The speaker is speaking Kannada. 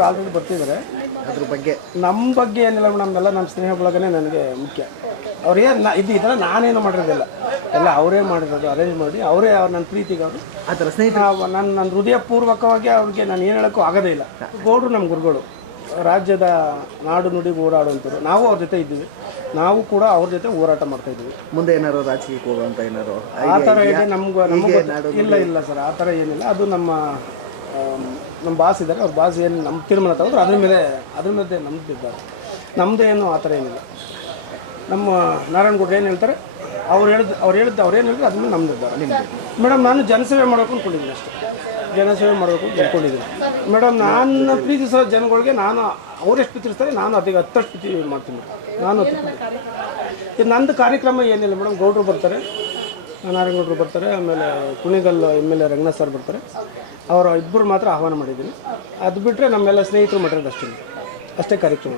ಸ್ನೇಹಿತರು ಆಲ್ರೆಡಿ ಬರ್ತಿದ್ದಾರೆ. ಅದ್ರ ಬಗ್ಗೆ ನಮ್ಮ ಬಗ್ಗೆ ಏನಿಲ್ಲ ಮೇಡಮ್, ಎಲ್ಲ ನಮ್ಮ ಸ್ನೇಹ ಬಳಗನೇ ನನಗೆ ಮುಖ್ಯ. ಅವ್ರಿಗೆ ಇದು ಈ ಥರ ನಾನೇನು ಮಾಡಿರೋದಿಲ್ಲ, ಎಲ್ಲ ಅವರೇ ಮಾಡಿರೋದು, ಅರೇಂಜ್ ಮಾಡಿ ಅವರೇ ನನ್ನ ಪ್ರೀತಿಗೆ ಅವರು ಆ ಥರ ಸ್ನೇಹಿತರು ನನ್ನ ಹೃದಯಪೂರ್ವಕವಾಗಿ ಅವ್ರಿಗೆ ನಾನು ಏನು ಹೇಳೋಕ್ಕೂ ಆಗೋದೇ ಇಲ್ಲ. ಗೌಡ್ರು ನಮ್ಮ ಗುರುಗಳು, ರಾಜ್ಯದ ನಾಡು ನುಡಿಗೆ ಓಡಾಡುವಂಥವ್ರು. ನಾವು ಅವ್ರ ಜೊತೆ ಇದ್ದೀವಿ, ನಾವು ಕೂಡ ಅವ್ರ ಜೊತೆ ಹೋರಾಟ ಮಾಡ್ತಾ ಇದ್ದೀವಿ. ಮುಂದೆ ಏನಾರು ರಾಜಕೀಯಕ್ಕೆ ಹೋಗುವಂತ ಏನಾರು ಆ ಥರ ಇದೆ ನಮ್ಗೆ ಇಲ್ಲ ಸರ್, ಆ ಥರ ಏನಿಲ್ಲ. ಅದು ನಮ್ಮ ಬಾಸ್ ಇದ್ದಾರೆ, ಅವ್ರ ಬಾಸ್ ಏನು ನಮ್ಮ ತೀರ್ಮಾನ ತಗೊಂಡ್ರು ಅದ್ರ ಮೇಲೆ ನಮ್ದಿದ್ದಾರೆ. ನಮ್ಮದು ಏನು ಆ ಥರ ಏನಿಲ್ಲ. ನಮ್ಮ ನಾರಾಯಣಗೌಡ್ರು ಏನು ಹೇಳ್ತಾರೆ ಅವ್ರು ಏನು ಹೇಳಿದ್ರು ಅದ್ರ ಮೇಲೆ ನಮ್ದಿದ್ದಾರೆ. ನಿಮ್ಮದು ಮೇಡಮ್, ನಾನು ಜನಸೇವೆ ಮಾಡೋಕೆ ಅಂದ್ಕೊಂಡಿದ್ದೀನಿ ಅಷ್ಟೇ, ಜನಸೇವೆ ಮಾಡಬೇಕು ಅಂತ ಅಂದ್ಕೊಂಡಿದ್ದೀನಿ ಮೇಡಮ್. ನಾನು ಪ್ರೀತಿಸೋ ಜನಗಳಿಗೆ ನಾನು ಅವರೆಷ್ಟು ಪ್ರೀತಿಸ್ತಾರೆ ನಾನು ಅದಕ್ಕೆ 10 ಪ್ರೀತಿ ಮಾಡ್ತೀನಿ. ನಾನು ಇದು ನಂದು ಕಾರ್ಯಕ್ರಮ ಏನಿಲ್ಲ ಮೇಡಮ್. ಗೌಡ್ರು ಬರ್ತಾರೆ, ನಾರಾಯಣಗೌಡರು ಬರ್ತಾರೆ, ಆಮೇಲೆ ಕುಣಿಗಲ್ MLA ರಂಗನಾಥ್ ಸರ್ ಬರ್ತಾರೆ. ಅವರ ಇಬ್ಬರು ಮಾತ್ರ ಆಹ್ವಾನ ಮಾಡಿದ್ದೀನಿ. ಅದು ಬಿಟ್ಟರೆ ನಮ್ಮೆಲ್ಲ ಸ್ನೇಹಿತರು ಮಾಡಿರೋದು ಅಷ್ಟೇ ಕಾರ್ಯಕ್ರಮ.